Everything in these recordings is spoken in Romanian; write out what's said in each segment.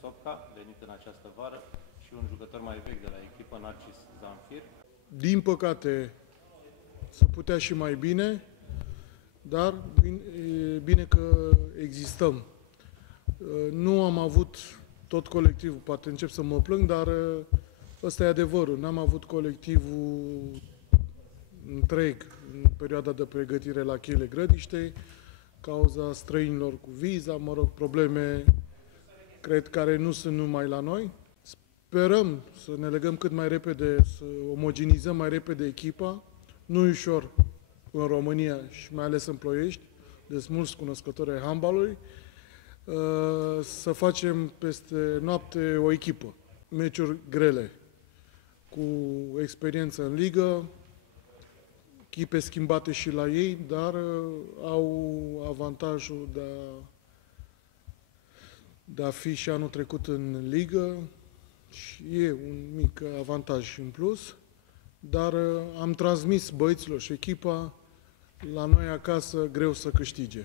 Sopca, venit în această vară, și un jucător mai vechi de la echipă, Narcis Zamfir. Din păcate, se putea și mai bine, dar e bine că existăm. Nu am avut tot colectivul, poate încep să mă plâng, dar ăsta e adevărul. N-am avut colectivul întreg în perioada de pregătire la Cheile Grădiștei, cauza străinilor cu viza, probleme, cred, care nu sunt numai la noi. Sperăm să ne legăm cât mai repede, să omogenizăm mai repede echipa. Nu e ușor în România și mai ales în Ploiești, de mulți cunoscători ai handbalului, să facem peste noapte o echipă. Meciuri grele, cu experiență în ligă, echipe schimbate și la ei, dar au avantajul de a fi și anul trecut în ligă și e un mic avantaj în plus, dar am transmis băieților și echipa la noi acasă greu să câștige.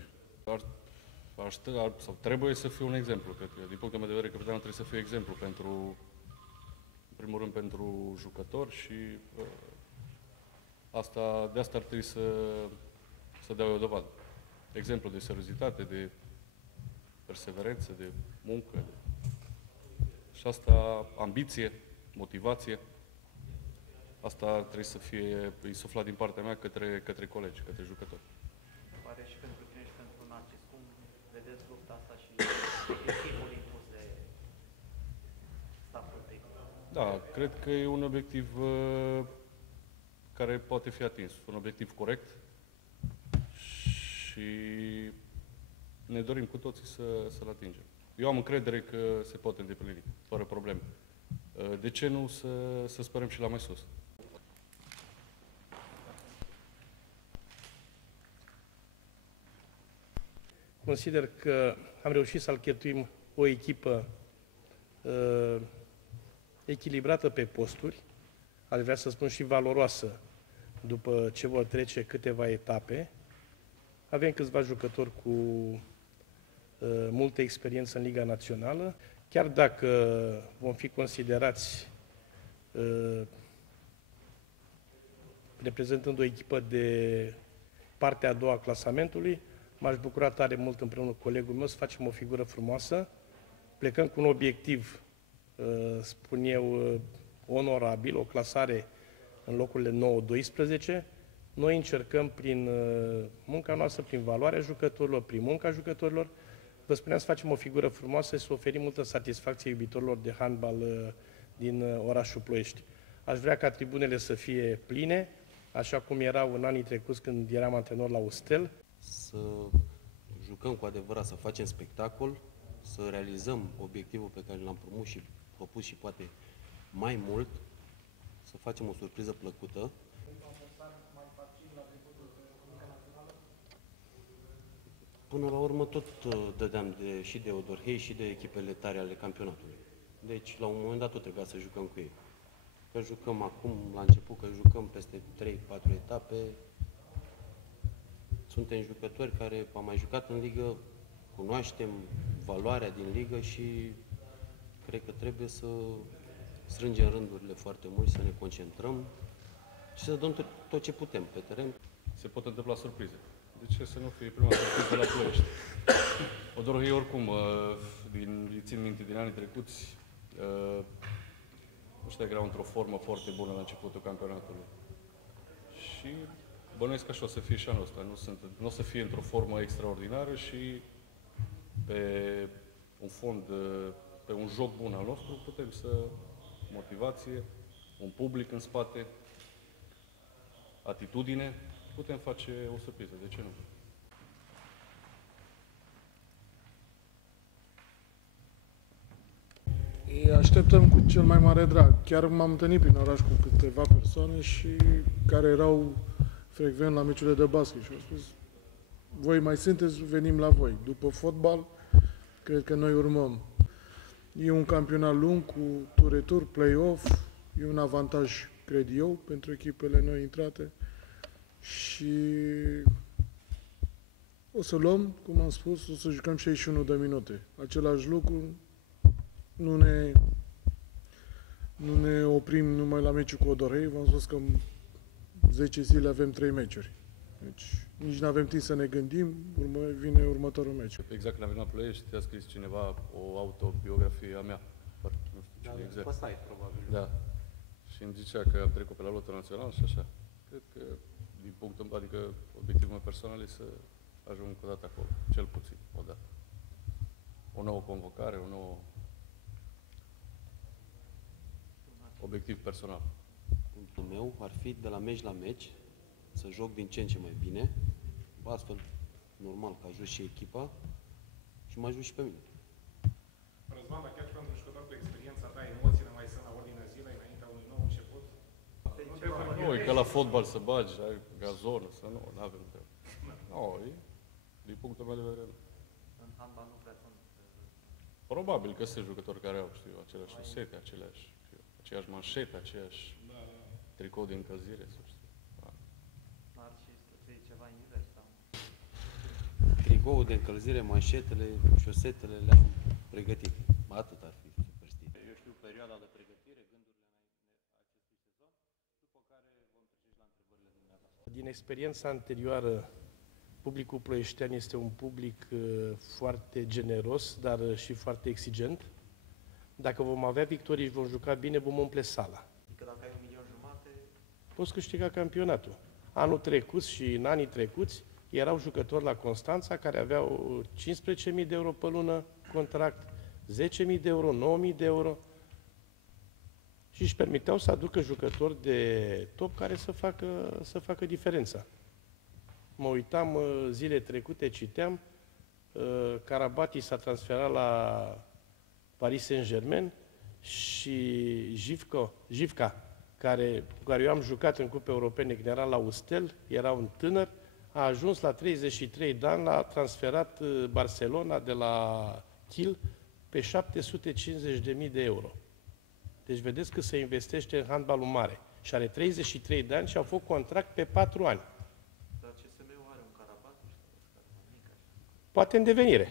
Sau trebuie să fie un exemplu, cred că. Din punctul meu de vedere, capitanul trebuie să fie exemplu pentru, în primul rând, pentru jucători și de asta ar trebui să dea o dovadă. Exemplu de seriozitate, de perseverență, de muncă, și asta, ambiție, motivație. Asta trebuie să fie insuflat din partea mea către colegi, către jucători. Pare și pentru tine și pentru Narcis. Cum vedeți lupta asta și obiectivul impus de stafful tehnic? Da, cred că e un obiectiv care poate fi atins. Un obiectiv corect și ne dorim cu toții să-l atingem. Eu am încredere că se poate îndeplini, fără probleme. De ce nu să sperăm și la mai sus? Consider că am reușit să alcătuim o echipă echilibrată pe posturi, aș vrea să spun și valoroasă, după ce vor trece câteva etape. Avem câțiva jucători cu multă experiență în Liga Națională. Chiar dacă vom fi considerați reprezentând o echipă de partea a doua a clasamentului, m-aș bucura tare mult împreună cu colegul meu să facem o figură frumoasă. Plecăm cu un obiectiv, spun eu, onorabil, o clasare în locurile 9-12. Noi încercăm prin munca noastră, prin valoarea jucătorilor, prin munca jucătorilor, vă spuneam, să facem o figură frumoasă și să oferim multă satisfacție iubitorilor de handbal din orașul Ploiești. Aș vrea ca tribunele să fie pline, așa cum erau în anii trecuți când eram antrenor la Ustel. Să jucăm cu adevărat, să facem spectacol, să realizăm obiectivul pe care l-am propus și poate mai mult, să facem o surpriză plăcută. Până la urmă tot dădeam și de Odorhei și de echipele tare ale campionatului. Deci la un moment dat tot trebuia să jucăm cu ei. Că jucăm acum, la început, că jucăm peste 3-4 etape. Suntem jucători care am mai jucat în ligă, cunoaștem valoarea din ligă și cred că trebuie să strângem rândurile foarte mult, să ne concentrăm și să dăm tot ce putem pe teren. Se pot întâmpla surprize. De ce să nu fie prima surpriză la Ploiești? Odorhei, oricum, țin minte din anii trecuți, nu știu dacă erau într-o formă foarte bună la începutul campionatului. Și bănuiesc că așa o să fie și anul ăsta. Nu o să fie într-o formă extraordinară și pe un fond, pe un joc bun al nostru, putem să motivație, un public în spate, atitudine, putem face o surpriză. De ce nu? Îi așteptăm cu cel mai mare drag. Chiar m-am întâlnit prin oraș cu câteva persoane și care erau frecvent la meciurile de basket și au spus: voi mai sunteți, venim la voi. După fotbal, cred că noi urmăm. E un campionat lung cu tur-retur, play-off, e un avantaj, cred eu, pentru echipele noi intrate și o să luăm, cum am spus, o să jucăm 61 de minute. Același lucru, nu ne oprim numai la meciul cu Odorhei. V-am spus că în 10 zile avem 3 meciuri. Deci nici nu avem timp să ne gândim, vine următorul meci. Exact când am venit la Ploiești, a scris cineva o autobiografie a mea. Nu știu cine exact. Pe site, probabil. Da. Și îmi zicea că am trecut pe la lotul național și așa. Cred că, din punctul meu, adică obiectivul meu personal e să ajung încă o dată acolo, cel puțin, o dată. O nouă convocare, un nou obiectiv personal. Punctul meu ar fi de la meci la meci să joc din ce în ce mai bine, astfel, normal, că ajut și echipa și mă ajut și pe mine. Răzvan, dar chiar și pentru un jucător cu experiența ta, emoțiile mai sunt la ordinea zilei înaintea unui nou început? Nu, e ca la fotbal să bagi, ai gazonă, să nu avem de... Nu, e, din punctul meu de vedere. În handbal nu prea sunt. Probabil că sunt jucători care au, știu, aceleași șosete, aceeași manșete, aceeași tricou de încălzire, să știu. Ar și să ceva invers sau... Tricoul de încălzire, manșetele, șosetele le-am pregătit. Atât ar fi superstiție. Eu știu perioada de pregătire, gândurile acestui sezon, după care vom trece și la întrebările dumneavoastră. Din experiența anterioară, publicul ploieștean este un public foarte generos, dar și foarte exigent. Dacă vom avea victorii și vom juca bine, vom umple sala. Adică dacă ai 1,5 milion, Poți câștiga campionatul. Anul trecut și în anii trecuți erau jucători la Constanța care aveau 15.000 de euro pe lună contract, 10.000 de euro, 9.000 de euro și își permiteau să aducă jucători de top care să facă diferența. Mă uitam zile trecute, citeam, Carabati s-a transferat la Paris Saint-Germain și Jivka, cu care eu am jucat în cupe europene când era la Ustel, era un tânăr, a ajuns la 33 de ani, l-a transferat Barcelona de la Kiel pe 750.000 de euro. Deci vedeți că se investește în handbalul mare. Și are 33 de ani și au făcut contract pe 4 ani. dar CSM-ul are un Carabat, mic așa. Poate în devenire.